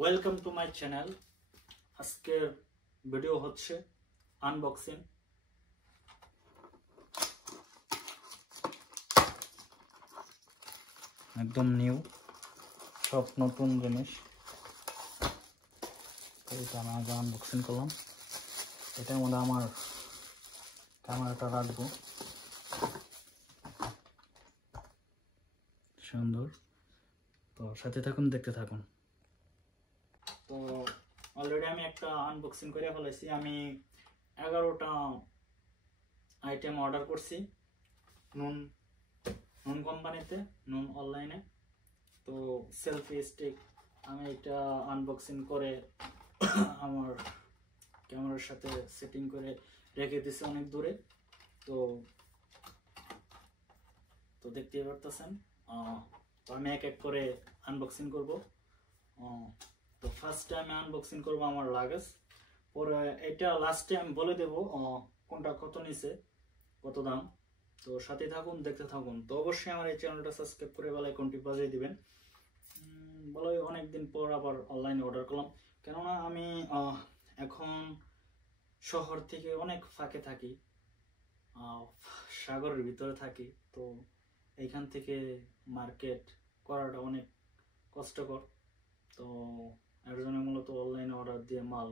Welcome to my channel. আজকের video হচ্ছে unboxing. একদম নিউ, সব নতুন জিনিস। এটা আমি আগে আনবক্সিং করলাম। এটার মধ্যে আমার ক্যামেরাটা রাখবো। সুন্দর, তো সাথে থাকুন, দেখতে থাকুন। তো অলরেডি আমি একটা আনবক্সিং করে ফেলেছি। আমি 11টা আইটেম অর্ডার করছি নুন কোম্পানিতে, নুন অনলাইনে। তো সেলফি স্টিক আমি এটা আনবক্সিং করে আমার ক্যামেরার সাথে সেটিং করে রেখে দিয়েছি অনেক দূরে। তো তো দেখতেই পারতেছেন। তো আমি এক এক করে আনবক্সিং করব। তো ফার্স্টে আমি আনবক্সিং করব আমার লাগেজ। পরে এটা লাস্টে আমি বলে দেব কোনটা কত নিছে, কত দাম। তো সাথে থাকুন, দেখতে থাকুন। তো অবশ্যই আমার এই চ্যানেলটা সাবস্ক্রাইব করে বেল আইকনটি বাজিয়ে দিবেন। বলো অনেকদিন পর আবার অনলাইনে অর্ডার করলাম, কেননা আমি এখন শহর থেকে অনেক ফাঁকে থাকি, সাগরের ভিতরে থাকি। তো এইখান থেকে মার্কেট করাটা অনেক কষ্টকর। তো এর জন্য মূলত অনলাইনে অর্ডার দিয়ে মাল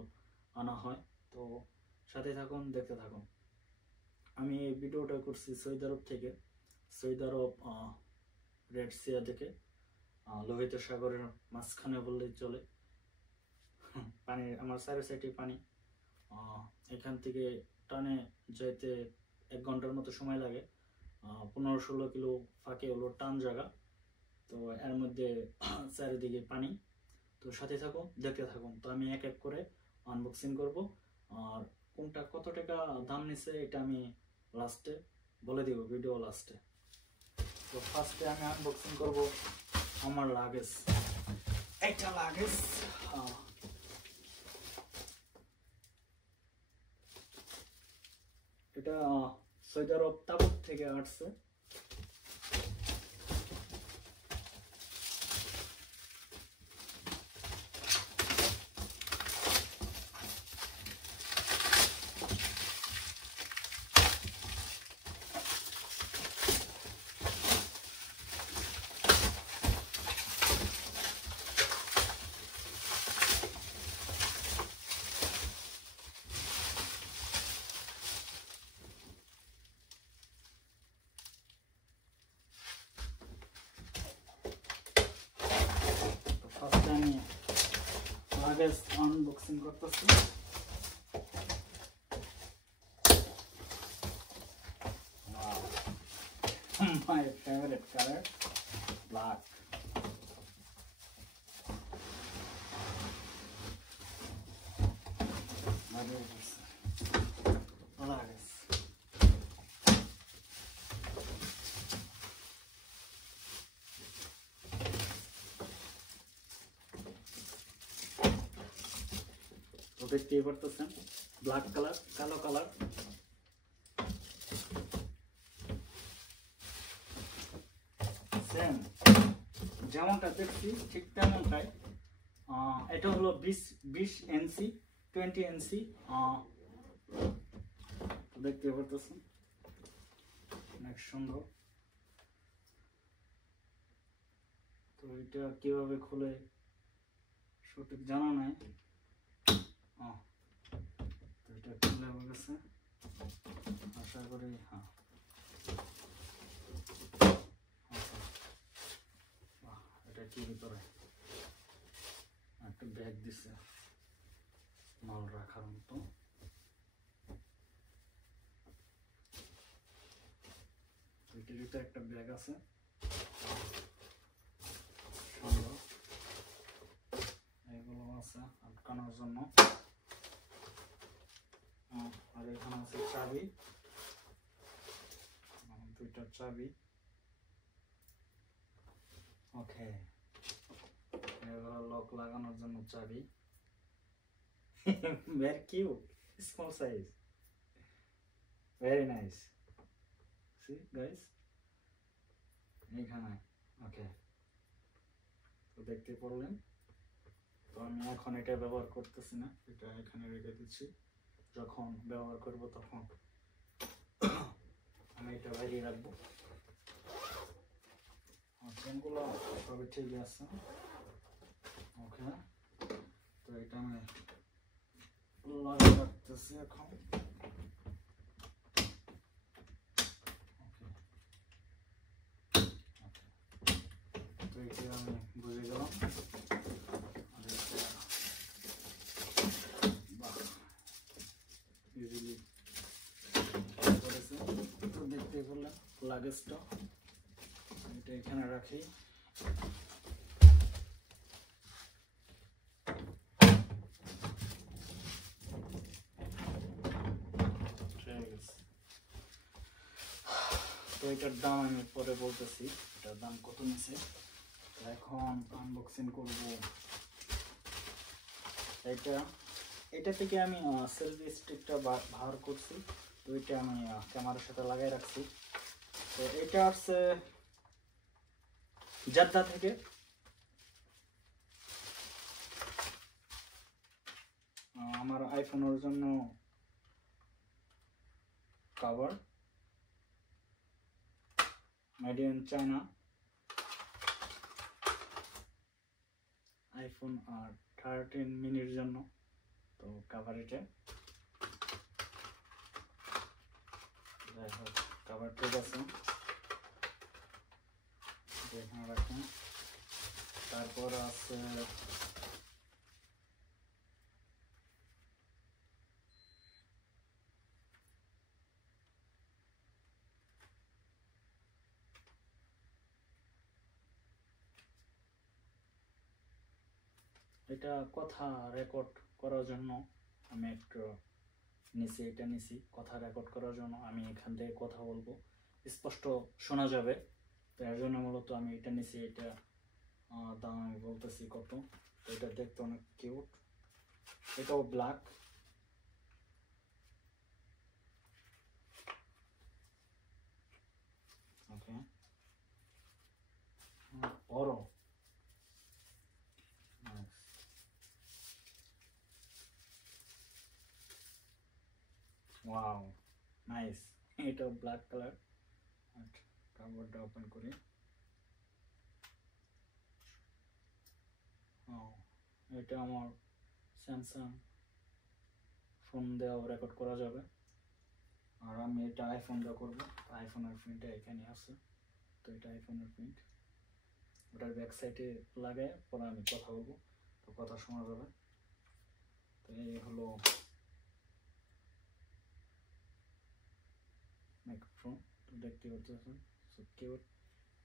আনা হয়। তো সাথে থাকুন, দেখতে থাকুন। আমি এই ভিডিওটা করছি সৌদি আরব থেকে, সৌদি আরব রেড সিয়া থেকে, লোহিত সাগরের মাঝখানে বললেই চলে। পানি আমার চারি সাইডে পানি। এখান থেকে টানে যেতে 1 ঘন্টার মতো সময় লাগে। 15-16 কিলো ফাঁকে হলো টান জায়গা। তো এর মধ্যে চারিদিকে পানি। তো সাথে থাকুন, দেখতে থাকুন। তো আমি এক এক করে আনবক্সিং করব, আর কোনটা কত টাকা দাম নিছে এটা আমি লাস্টে বলে দিব, ভিডিও লাস্টে। তো ফার্স্টে আমি আনবক্সিং করব আমার লাগেজ। একটা লাগেজ, এটা সৌদি আরব তাবুক থেকে আসছে। ফার্স্টে আমি লাগেজ আনবক্সিং করতেছি। My favorite color, black. Luggage তো দেখতেই পারতেছেন, ব্ল্যাক কালার, কালো কালার। সেম যেমনটা দেখছি ঠিক তেমনটাই। এটা হলো 20 NC, 20 NC। দেখতে পারতেছেন অনেক সুন্দর। তো এটা কিভাবে খুলে সঠিক জানা নাই। তো এটা খুলে হয়ে গেছে, আশা করি। এটা কি ভিতরে একটা ব্যাগ দিছে মাল রাখার মতো। এটার একটা ব্যাগ আছে, সুন্দর। এগুলো আছে আটকানোর জন্য। আর এখানে আছে চাবি, 2টা চাবি। ওকে, এগুলো লক লাগানোর জন্য চাবি। Very cute, small size, very nice. See guys, এখানে। ওকে, তো দেখতে পারলেন। তো আমি এখন এটা ব্যবহার করতেছি না, এটা এখানে রেখে দিচ্ছি, যখন ব্যবহার করব তখন আমি এটা বাইরে রাখবো। চেনগুলো সবই ঠিক আছে, ওকে। তো এটা আমি লাগিয়ে রাখতেছি এখন। তো এটা আমি বুঝে গেলাম। তো দেখতে পেলাম লাগেজটা, এটা এখানে রাখি। তো এটার দাম আমি পরে বলতেছি, এটার দাম কত নিছে। এখন আনবক্সিং করব এটা থেকে আমি সেলফি স্টিকটা বার করছি। তো এটা আমি ক্যামেরার সাথে লাগাই রাখছি। তো এটা আসছে জাদ্দা থেকে। আমার আইফোনের জন্য cover made in China, iPhone আর 13 মিনির জন্য। তো কভার এটা কভার ঠিক আছে, এখানে রাখুন। তারপর আছে এটা কথা রেকর্ড করার জন্য আমি একটু নিছি, এটা নিছি কথা রেকর্ড করার জন্য। আমি এখান থেকে কথা বলবো, স্পষ্ট শোনা যাবে, তো এর জন্য মূলত আমি এটা নিছি। এটা দাম আমি বলতেছি কত। তো এটা দেখতে অনেক কিউট, এটাও ব্ল্যাক। ওকে, বড়, ওয়াও নাইস। এটা ব্ল্যাক কালার। কাভারটা ওপেন করি। এটা আমার স্যামসাং ফোন দেওয়া রেকর্ড করা যাবে। আর আমি এটা আইফোন দিয়ে করবো, আইফোনের প্রিন্টটা এখানে আছে। তো এটা আইফোনের প্রিন্ট, ওটার ব্যাক সাইডে লাগায় পরে আমি কথা বলবো, তো কথা শোনা যাবে। তো এই হলো মাইক্রোফোন, তো দেখতে পাচ্ছেন কিউট।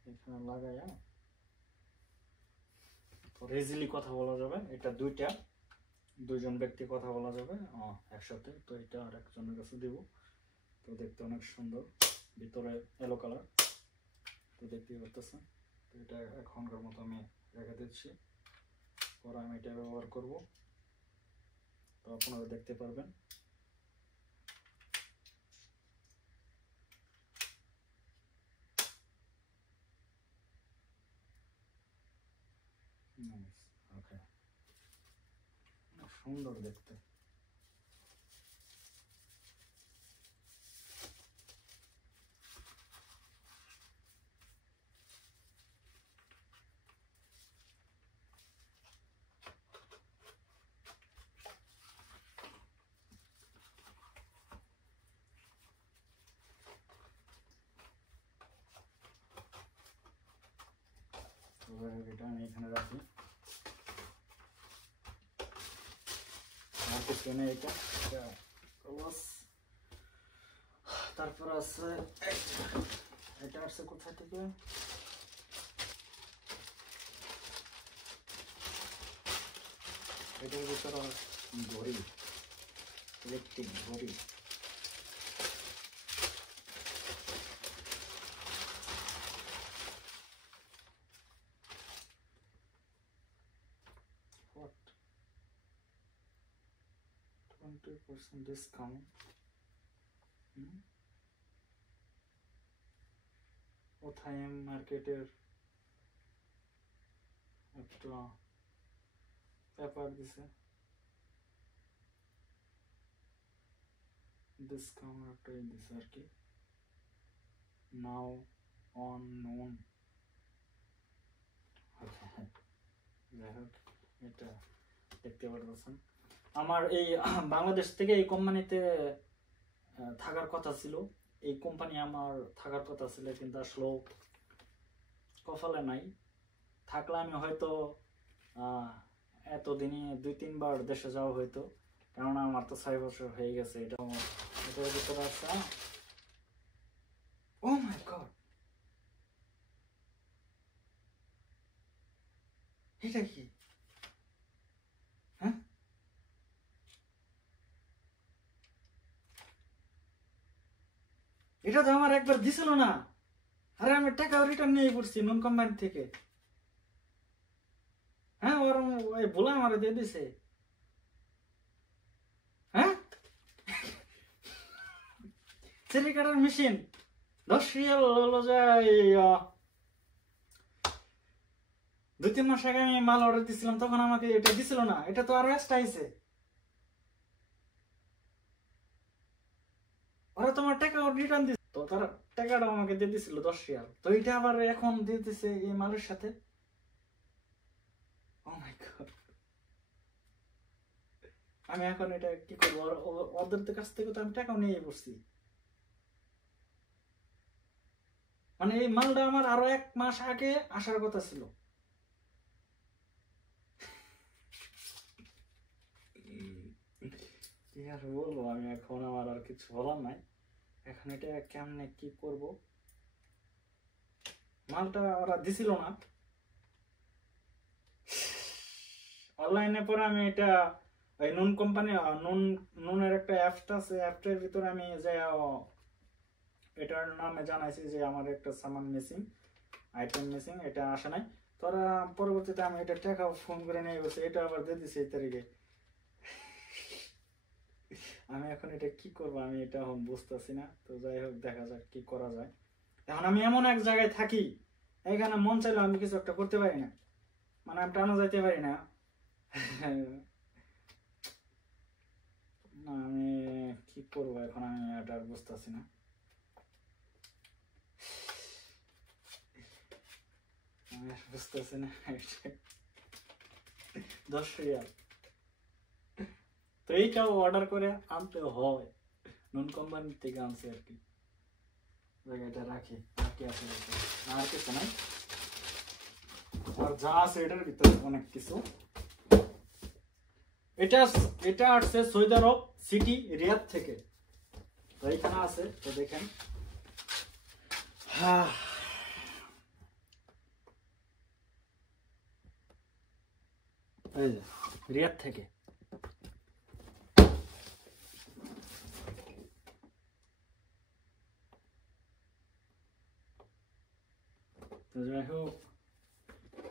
এখানে লাগাইয়া ইজিলি কথা বলা যাবে। এটা দুইজন ব্যক্তি কথা বলা যাবে একসাথে। তো এটা আর একজনের কাছে দিব। তো দেখতে অনেক সুন্দর, ভিতরে এলো কালার, তো দেখতে পাচ্ছেন। তো এটা এখনকার মতো আমি রেখে দিচ্ছি, পরে আমি এটা ব্যবহার করব, তো আপনারা দেখতে পারবেন। ওকে, সুন্দর দেখতে। এটা আমি এখানে রাখি, আর কিছু নেই। এটা তারপর আছে এটা আসছে কোথা থেকে, এটার ভিতরে ঘড়ি, ইলেকট্রিক ঘড়ি। What? 20% discount? কোথায় মার্কেটের একটা পেপার দিছে, ডিসকাউন্টটাই দিছে আর কি, নাও অন নোন। যাই হোক, এটা দেখতে পারতেছেন আমার এই বাংলাদেশ থেকে এই কোম্পানিতে থাকার কথা ছিল, এই কোম্পানি আমার থাকার কথা ছিল, কিন্তু আসলে কপালে নাই। থাকলে আমি হয়তো এতদিনে 2-3 বার দেশে যাওয়া হইতো, কেননা আমার তো 6 বছর হয়ে গেছে। এটা আমার এটার ভিতরে আছে। ও মাই গড, এটা কি? হ্যাঁ, এটা তো আমার একবার দিছিল না। আরে আমি টাকা রিটার্ন নিয়ে পড়ছি নন কোম্পানি থেকে। হ্যাঁ, ওর ওই ভুলা আমার দিয়ে দিছে। হ্যাঁ, সিলি কাটার মেশিন 10 রিয়াল হলো যে 2-3 মাস আগে আমি মাল অর্ডার দিছিলাম, তখন আমাকে এটা দিছিল না। এটা তো আরো এক্সট্রা আইছে। ওরা তোমার টাকা রিটার্ন দিচ্ছে, তো তারা টাকাটা আমাকে দিয়ে দিছিল 10 রিয়াল, তো এটা আবার এখন দিয়ে দিছে এই মালের সাথে। ও মাই গড, আমি এখন এটা কি করবো? ওদের কাছ থেকে তো আমি টাকাও নিয়ে পড়ছি। মানে এই মালটা আমার আরো 1 মাস আগে আসার কথা ছিল। কি আর বলবো আমি এখন, আমার আর কিছু বলার নাই। এখন এটা কেমনে কি করব? মালটা ওরা দিছিল না অনলাইনে, পরে আমি এটা ওই নুন কোম্পানি নুনের একটা অ্যাপটা আছে, অ্যাপটার ভিতরে আমি যে এটার নামে জানাইছি যে আমার একটা সামান মিসিং, আইটেম মিসিং, এটা আসে নাই। তোরা পরবর্তীতে আমি এটা টাকা ফোন করে নিয়ে গেছি, এটা আবার দিয়ে দিছি এই তারিখে। আমি এখন এটা কি করবো আমি এটা এখন বুঝতেছি না। তো যাই হোক, দেখা যাক কি করা যায়। এখন আমি এমন এক জায়গায় থাকি, এখানে মন চাইলে আমি কিছু একটা করতে পারি না, মানে আমি টানো যাইতে পারি না। না, আমি কি করবো এখন আমি এটা বুঝতেছি না। আমি বুঝতেছি না। 10 রিয়াল তো এইটাও অর্ডার করে আনতে হয়, নুন কোম্পানি থেকে আনছি আর কি। জায়গাটা রাখি, আর কি আছে আর কিছু নাই, আর যা আছে এটার ভিতরে অনেক কিছু। এটা এটা আসছে সৌদি আরব সিটি রিয়াদ থেকে, তো এইখানে আছে, তো দেখেন। এই যে রিয়াদ থেকে। তো যাই হোক,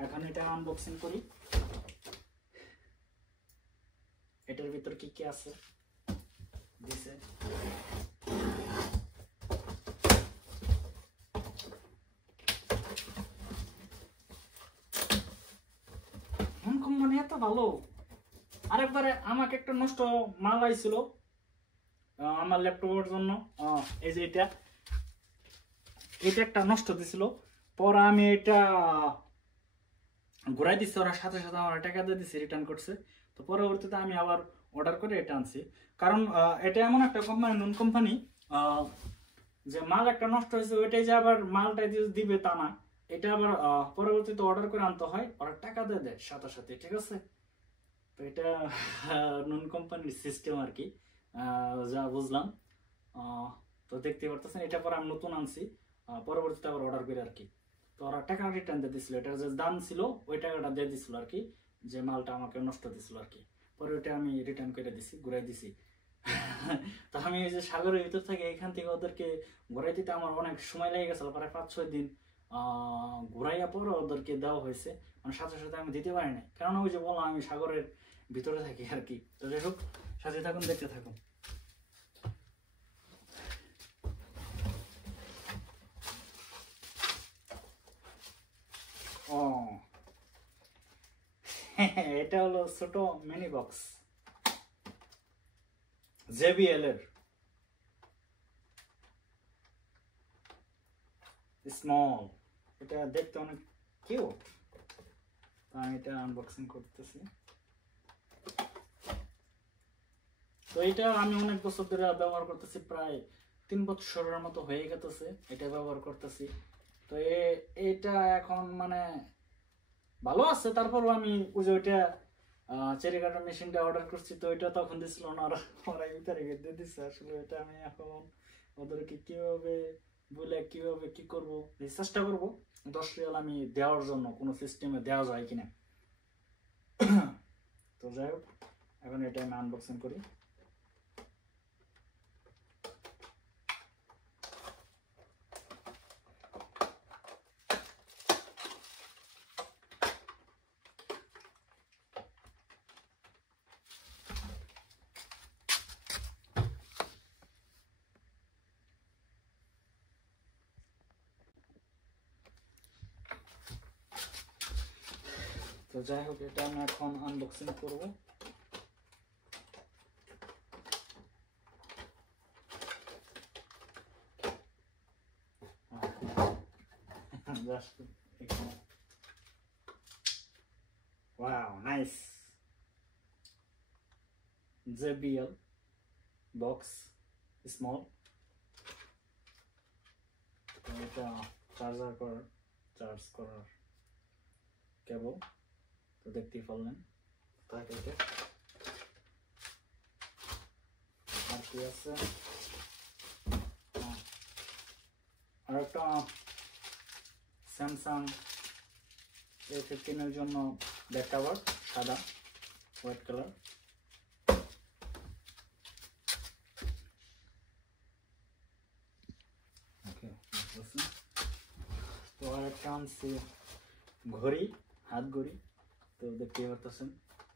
এখন এটা আনবক্সিং করি, এটার ভিতর কি কি আছে দিছে। কোম্পানি এত ভালো। আরেকবারে আমাকে একটা নষ্ট মাল আইছিল আমার ল্যাপটপের জন্য, এই যে এটা একটা নষ্ট দিছিল, পরে আমি এটা ঘুরাই দিচ্ছি, ওরা সাথে সাথে আমার টাকা দিয়ে দিচ্ছে, রিটার্ন করছে। তো পরবর্তীতে আমি আবার অর্ডার করে এটা আনছি, কারণ এটা এমন একটা কোম্পানি, নুন কোম্পানি, যে মাল একটা নষ্ট হয়েছে ওইটাই যে আবার মালটা দিবে তা না, এটা আবার পরবর্তীতে অর্ডার করে আনতে হয়, ওরা টাকা দিয়ে দেয় সাথে সাথে, ঠিক আছে। তো এটা নুন কোম্পানির সিস্টেম আর কি, যা বুঝলাম। তো দেখতে পারতেছেন, এটা পরে আমি নতুন আনছি, পরবর্তীতে আবার অর্ডার করে আর কি। তো ওরা টাকা রিটার্ন দিয়ে দিছিল, এটার যে দাম ছিল ওই টাকাটা দিয়ে দিছিল আর কি, যে মালটা আমাকে নষ্ট দিছিল আর কি। পরে ওইটা আমি রিটার্ন করে দিছি, ঘুরাই দিছি। তো আমি ওই যে সাগরের ভিতর থেকে এখান থেকে ওদেরকে ঘুরাই দিতে আমার অনেক সময় লেগে গেছিল, প্রায় 5-6 দিন ঘুরাইয়া পরে ওদেরকে দেওয়া হয়েছে, মানে সাথে সাথে আমি দিতে পারি না, কারণ ওই যে বললাম আমি সাগরের ভিতরে থাকি আর কি। তো যাই হোক, সাথে থাকুন, দেখতে থাকুন। ও এটা হলো ছোট মিনি বক্স, JBL এর স্মল। এটা দেখতে অনেক কিউট, আমি এটা আনবক্সিং করতেছি। তো এটা আমি অনেক বছর ধরে ব্যবহার করতেছি, প্রায় 3 বছরের মতো হয়ে গেছে এটা ব্যবহার করতেছি। তো এটা এখন মানে ভালো আছে। তারপরও আমি ওই যে ওইটা চেরি কাটার মেশিনটা অর্ডার করছি, তো এটা তখন দিছিল না, ওরা এই তারিখে দিয়ে দিচ্ছে। আসলে এটা আমি এখন ওদেরকে কিভাবে বলে কিভাবে কি করব চেষ্টা করব 10 রিয়াল আমি দেওয়ার জন্য কোনো সিস্টেমে দেওয়া যায় কিনা। তো যাই হোক, এখন এটা আমি আনবক্সিং করি। তো যাই হোক, এটা আমি এখন আনবক্সিং করব। Wow, nice. JBL box, small. এটা চার্জ করার কেবল, তো দেখতেই পারলেন। তাকে আর কি আছে, আর একটা স্যামসাং A15 এর জন্য ব্যাক কভার, সাদা হোয়াইট কালার। তো আর একটা আনছি ঘড়ি, হাত ঘড়ি, তো দেখতেই পারতেছেন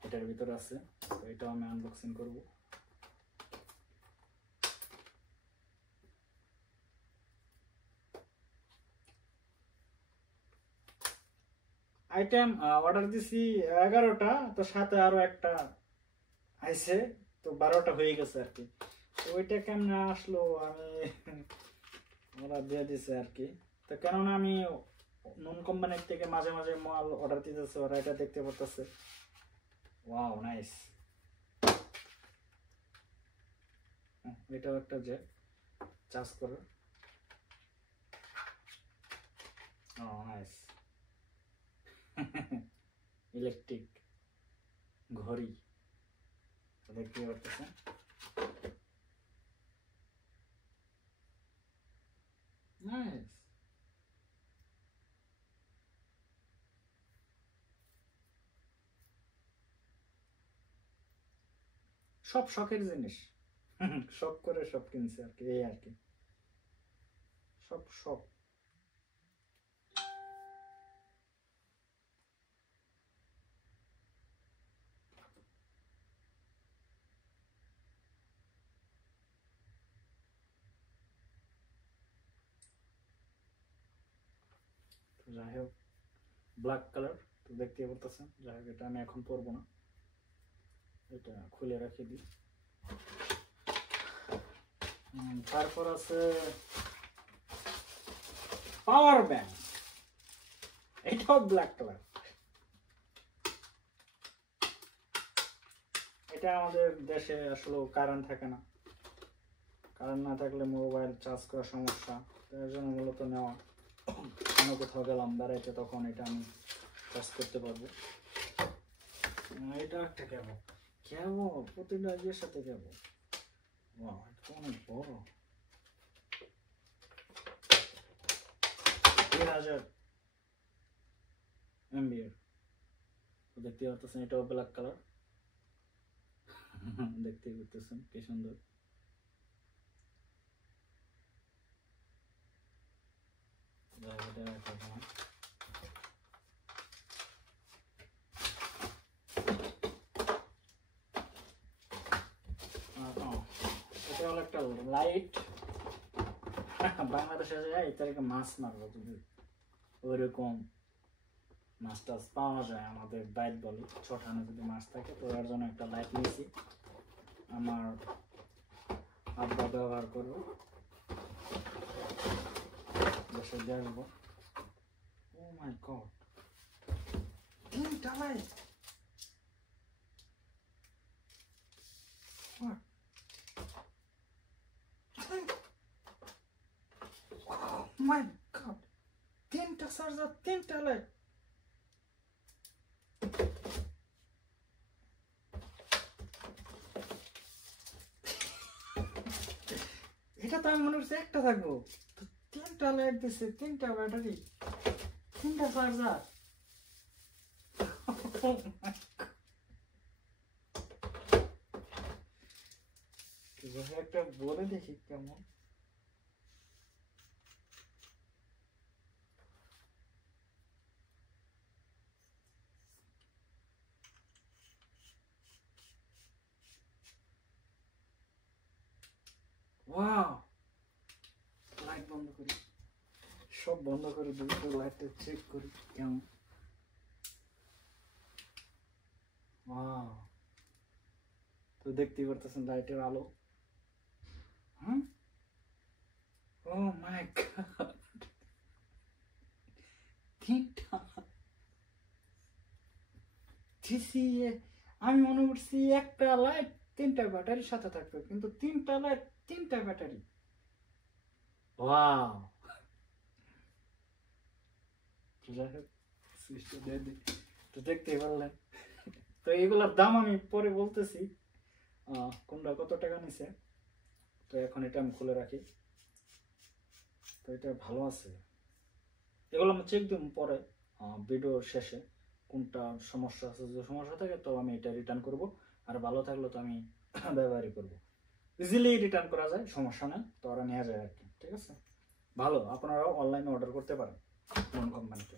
এটার ভিতরে আছে। তো এটাও আমি আনবক্সিং করব। আইটেম অর্ডার দিছি 11টা, তো সাথে আরো একটা আইছে, তো 12টা হয়ে গেছে আর কি। তো ওইটা কেমনে আসলো আমি ওরা দিয়ে দিছে আর কি। তো কেননা আমি নন কোম্পানির থেকে মাঝে মাঝে মাল অর্ডার দিতেছে, ওরা এটা দেখতে পারতেছে। Wow, nice. এটাও একটা যে চার্জ করার। ও নাইস। ইলেকট্রিক ঘড়ি দেখতে পারতেছেন। নাইস। সব শখের জিনিস, শখ করে সব কিনছে আর কি, এই আর কি, সব শখ। যাই হোক, ব্ল্যাক কালার, তো দেখতে পারতেছেন। যাই হোক, এটা আমি এখন পরবো না, এটা খুলে রেখে দিই। তারপর আছে পাওয়ার ব্যাংক, এটাও ব্ল্যাক কালার। এটা আমাদের দেশে আসলে কারেন্ট থাকে না, কারেন্ট না থাকলে মোবাইল চার্জ করার সমস্যা, তার জন্য মূলত নেওয়া। অন্য কোথাও গেলাম বেড়াইতে, তখন এটা আমি চার্জ করতে পারবো। এটা একটা কেবল, প্রতিটা ইয়ের সাথে কেবল। ওয়াও, এটা অনেক বড়, 2000 MB এর। দেখতে পাচ্ছেন, এটাও ব্ল্যাক কালার। দেখতে পাচ্ছেন কি সুন্দর। এটা হলো একটা লাইট, বাংলাদেশে যায় এই তারিখে মাছ মারবো যদি ওইরকম মাছ টাছ পাওয়া যায়, আমাদের বাইট বলে ছোটানো যদি মাছ থাকে। তো এর জন্য একটা লাইট নিয়েছি, আমার আব্বা ব্যবহার করবো, বসে দেখবো। ও মাই গড, 3টা light! What? Oh my god! 3টা চার্জার, 3টা লাইট! এটা তো আমি মনে করছি একটা থাকবো, 3টা লাইট দিচ্ছে, 3টা ব্যাটারি, 3টা চার্জার। একটা বলে দেখি কেমন। ওয়াও, লাইট বন্ধ করি, সব বন্ধ করে দিই, তো লাইটটা চেক করি কেমন। ওয়াও, তো দেখতেই পারতেছেন লাইটের আলো। হুম, ও মাই গড, 3টা! আমি মনে করছি একটা লাইট 3টা ব্যাটারির সাথে থাকবে, কিন্তু 3টা লাইট 3টা ব্যাটারি। ওয়াও, সুইচটা দিয়ে দিই, তো দেখতেই পারলেন। তো এইগুলোর দাম আমি পরে বলতেছি, কোনটা কত টাকা নিছে। তো এখন এটা আমি খুলে রাখি। তো এটা ভালো আছে, এগুলো আমি চেক দিব পরে ভিডিওর শেষে, কোনটা সমস্যা আছে। যদি সমস্যা থাকে তো আমি এটা রিটার্ন করব, আর ভালো থাকলে তো আমি ব্যবহারই করব। ইজিলি রিটার্ন করা যায়, সমস্যা নেই, তো ওরা নেওয়া যায় আর কি। ঠিক আছে, ভালো, আপনারাও অনলাইনে অর্ডার করতে পারেন কোন কোম্পানিতে।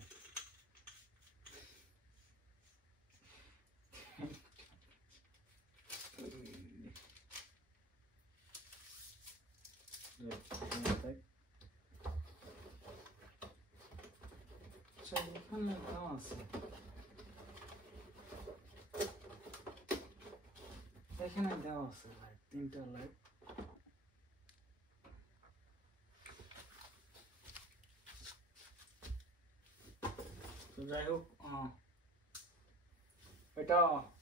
এখানে দেওয়া আছে, এখানে দেওয়া আছে লাইট, 3টা লাইট। তো যাই হোক, এটা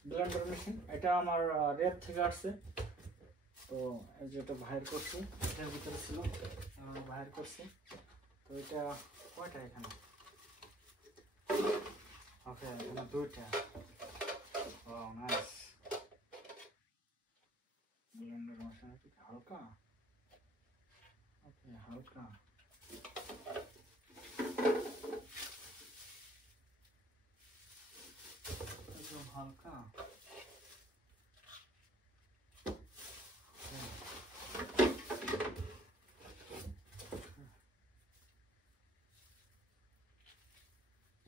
ব্লেন্ডার মেশিন, এটা আমার রেট থেকে আসছে। তো এই যেটা বাইর করছি, এটার ভিতরে ছিল, বাইর করছি। তো এটা কয়টা এখানে? ওকে, এখানে 2টা। ও নাইস। ব্লেন্ডার মেশিন কি হালকা? ওকে, হালকা। একদম হালকা।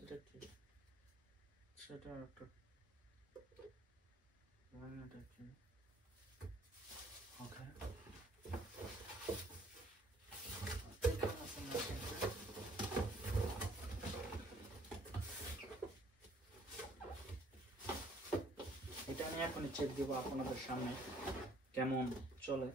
এটা কি? সেটা একটা, এটা কি? ওকে, এটা আমি এখনই চেক দিব আপনাদের সামনে কেমন চলে।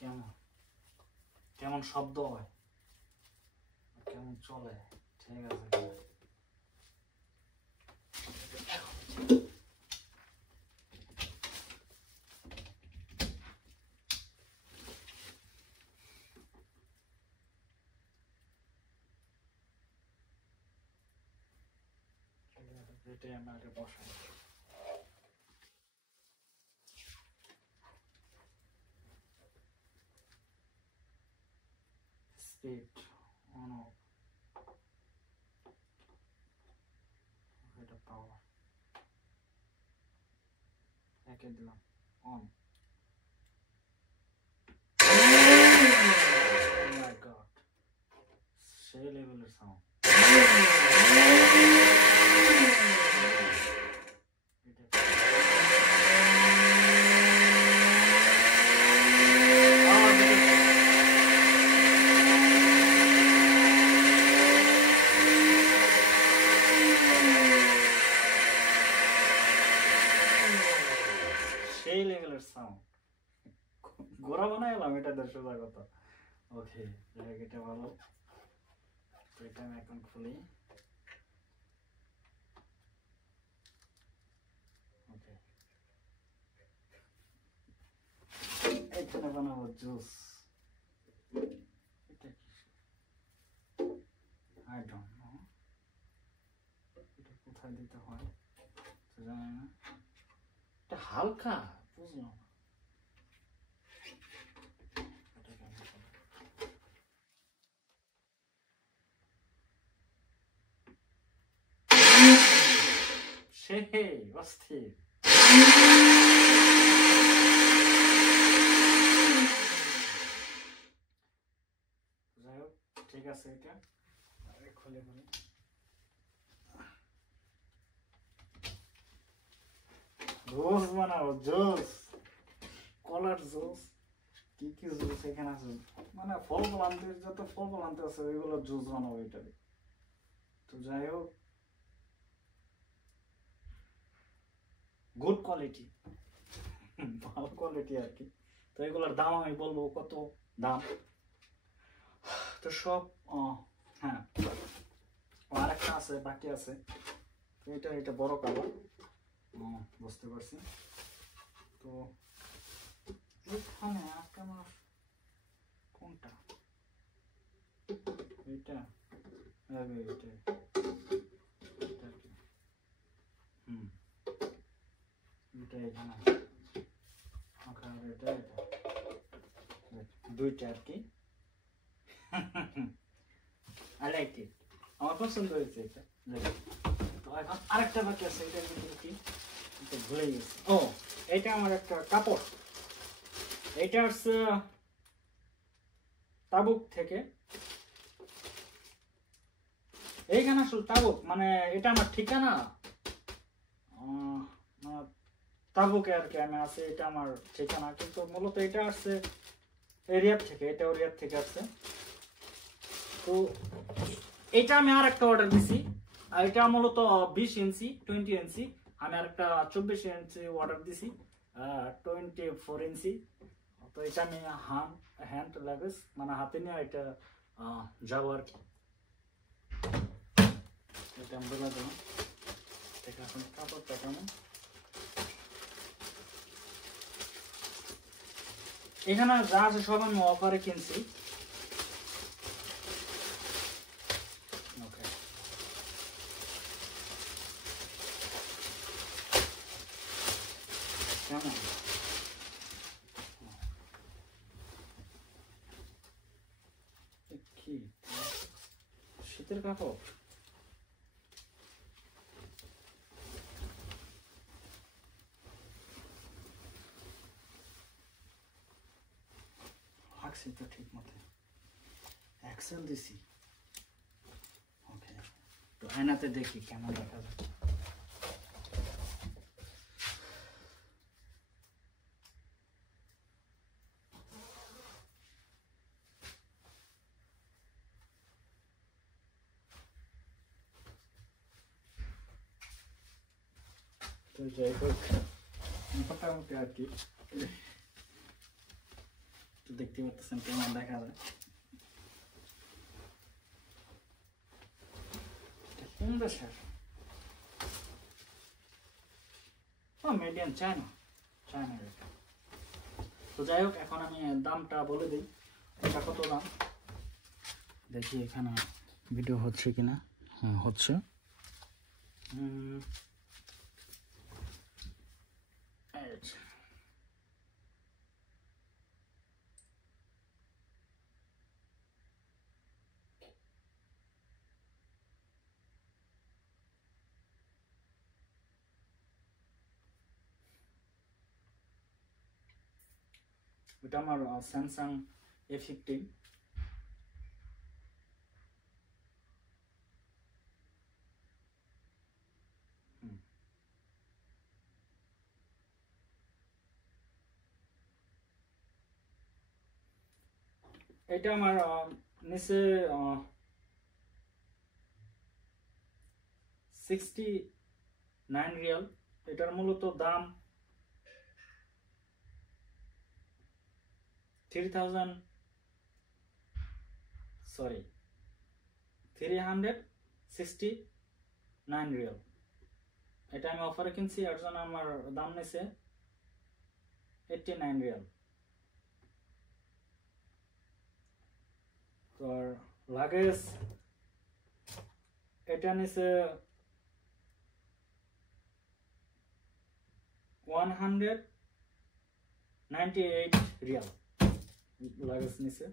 কেমন কেমন শব্দ হয়, কেমন চলে, ঠিক আছে। এটাই আমরা আগে বসাই। স্পিড অন অফ, এটা পাওয়ার। একে দিলাম অন। মাই গড, সেই লেভেলের সাউন্ড। সেই লেভেলের সাউন্ড গোড়া বানাইলাম এটা 100 কথা। ওকে, এটা ভালো। তো এটা আমি এখন খুলি। ওকে, এখানে বানাবো জুস। এটা কি? আই ডোন্ট নো এটা কোথায় দিতে হয় তো জানি না। এটা হালকা, বুঝলাম না। সেই অস্থির। যাই হোক, ঠিক আছে, এটা খুলে খুলে জুস বানাবো। জুস, কলার জুস, কি কি জুস এখানে আছে, মানে ফল ফল আনতে, যত ফল ফল আনতে আছে ওইগুলো জুস বানাবো এটা দিয়ে। তো যাই হোক, গুড কোয়ালিটি, ভালো কোয়ালিটি আর কি। তো এগুলোর দাম আমি বলবো কত দাম। তো সব হ্যাঁ, আর একটা আছে, বাকি আছে। তো এটা বড় কালার, বুঝতে পারছি। তো এখানে আপনার কোনটা, এটা এটা এখানে এটা দুইটা আর কি। আই লাইক ইট, আমার পছন্দ হয়েছে এটা। তো এখন আরেকটা বাকি আছে, এটা কি ভুলে গেছি। ও, এটা আমার একটা কাপড়, এটা হচ্ছে তাবুক থেকে। এইখানে আসলে তাবুক মানে এটা আমার ঠিকানা, তাবুকে আর কি আমি আছি, এটা আমার ঠিকানা। কিন্তু মূলত এটা আসছে এরিয়ার থেকে, এটা এরিয়ার থেকে আসছে। তো এটা আমি আর একটা অর্ডার দিছি, আর এটা মূলত 20 ইঞ্চি 20 ইঞ্চি। আমি আর একটা 24 ইঞ্চি অর্ডার দিছি, 24 ইঞ্চি। তো এটা আমি হ্যান্ড লাগেজ মানে হাতে নিয়ে এটা যাবো আর কি। এটা আমি বলে দিলাম। দেখা এখন কাপড়টা কেমন। এখানে যা আছে সব আমি অফারে কিনছি। ওকে, কেমন কি শীতের কাপড়। লাগছে তো ঠিক মতো, এক্সেল দিছি। ওকে, তো আয়নাতে দেখি কেমন দেখা যায়। তো যাই হোক, মোটামুটি আর কি দেখতে পাচ্ছেন কেমন দেখা যায়। কোন দেশের? মেড ইন চায়না, চায়নার এটা। তো যাই হোক, এখন আমি দামটা বলে দিই, এটা কত দাম। দেখি এখানে ভিডিও হচ্ছে কিনা। হ্যাঁ, হচ্ছে। এটা আমার স্যামসাং A15। এটা আমার নিচে 69 রিয়াল। এটার মূলত দাম 369 রিয়াল। এটা আমি অফারে কিনছি, এর জন্য আমার দাম নিছে 89 রিয়াল। তো লাগেজ এটা নিছে 198 রিয়াল লাগেজ নিছে।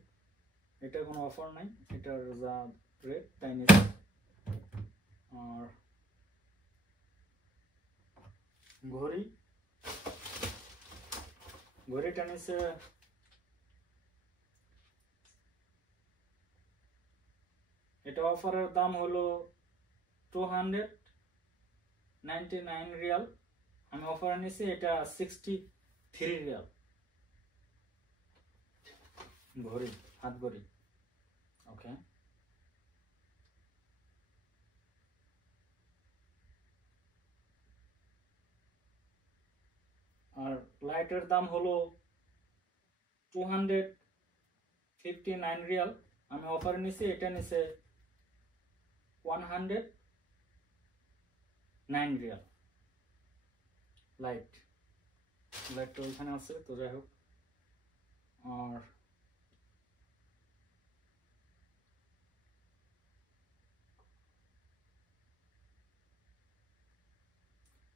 এটা কোনো অফার নাই, এটার যা রেট তাই নিছে। আর ঘড়িটা নিছে এটা অফারের দাম হলো 299 রিয়াল। আমি অফারে নিছি এটা 63 রিয়াল। ঘড়ি, হাত ঘড়ি। ওকে, আর লাইটের দাম হলো 259 রিয়াল। আমি অফারে নিছি এটা নিছে 109 রিয়াল। লাইটটা ওইখানে আছে, তো যাই হোক।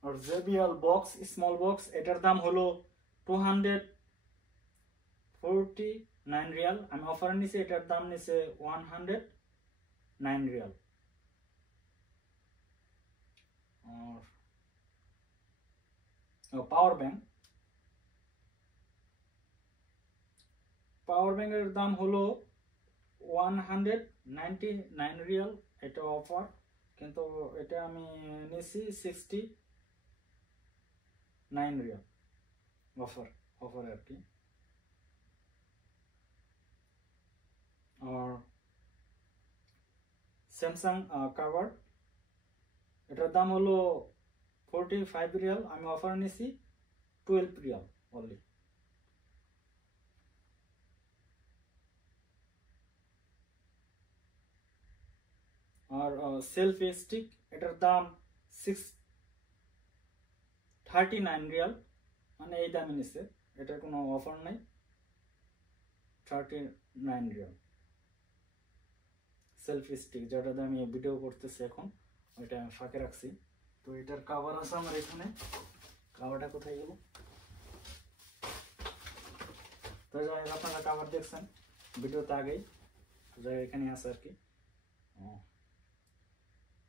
আর JBL বক্স, স্মল বক্স, এটার দাম হলো 249 রিয়াল। আমি অফারে নিছি এটার দাম নিছে 109 রিয়াল। আর পাওয়ার ব্যাংকের দাম হলো 199 রিয়াল। এটা অফার, কিন্তু এটা আমি নিছি 69 রিয়াল অফার আর কি। আর স্যামসাং কভার, এটার দাম হলো 45 রিয়াল। আমি অফার নিছি 12 রিয়াল অনলি। আর সেলফি স্টিক, এটার দাম 39 রিয়াল, মানে এই দামে নিছে, এটার কোনো অফার নাই। 39 রিয়াল সেলফি স্টিক, যেটাতে আমি ভিডিও করতেছি এখন, ওইটা আমি ফাঁকে রাখছি। তো এটার কাভার আছে আমার এখানে। কাভারটা কোথায় গেল? তো যাই হোক, আপনারা কাভার দেখছেন ভিডিওতে আগেই, যাই এখানে আছে আর কি।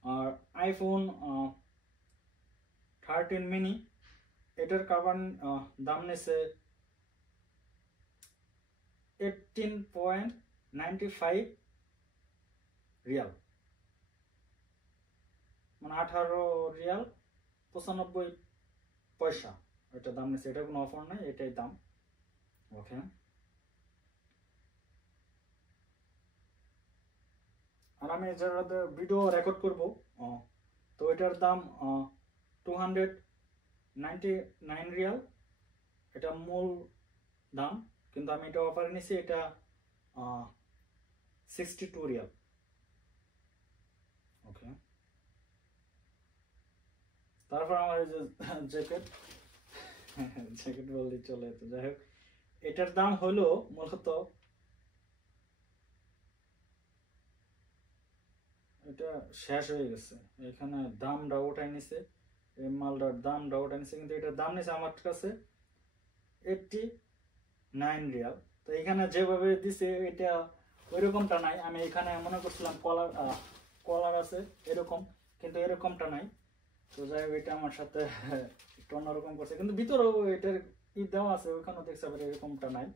আর আইফোন 13 মিনি, এটার কাভার দাম নিছে 18.95 রিয়াল, মানে 18 রিয়াল 95 পয়সা এটা দাম নিচ্ছে। এটা কোনো অফার নাই, এটাই দাম। ওকে, আর আমি যারা ভিডিও রেকর্ড করব, তো এটার দাম 299 রিয়াল, এটা মূল দাম, কিন্তু আমি এটা অফারে নিছি, এটা 62 রিয়াল। ওকে, তারপর আমার এই যে জ্যাকেট বললে চলে। তো যাই হোক, এটার দাম হলো মূলত, এটা শেষ হয়ে গেছে, এখানে দামটা উঠাই নিছে, এই মালটার দামটা উঠাই নিছে, কিন্তু এটার দাম নিছে আমার কাছে 89 রিয়াল। তো এখানে যেভাবে দিছে এটা ওইরকমটা নাই। আমি এখানে মনে করছিলাম কলার আছে এরকম, কিন্তু এরকমটা নাই। তো যাই হোক, এটা আমার সাথে একটু অন্যরকম করছে, কিন্তু ভিতরেও এটার দেওয়া আছে, ওইখানেও দেখতে পারে এরকমটা নাই।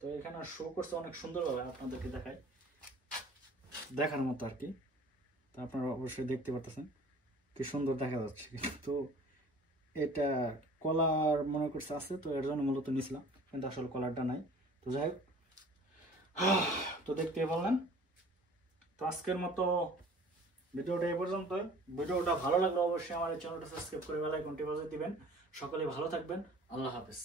তো এখানে শো করছে অনেক সুন্দরভাবে, আপনাদেরকে দেখাই, দেখার মতো আর কি। তো আপনারা অবশ্যই দেখতে পারতেছেন কি সুন্দর দেখা যাচ্ছে। তো এটা কলার মনে করছে আছে, তো এর জন্য মূলত নিছিলাম, কিন্তু আসলে কলারটা নাই। তো যাই হোক, তো দেখতে পারলেন। তো আজকের মতো ভিডিওটা এই পর্যন্ত। ভিডিওটা ভালো লাগলে অবশ্যই আমার এই চ্যানেলটা সাবস্ক্রাইব করে বেল আইকনটি বাজিয়ে দিবেন। সকলে ভালো থাকবেন, আল্লাহ হাফেজ।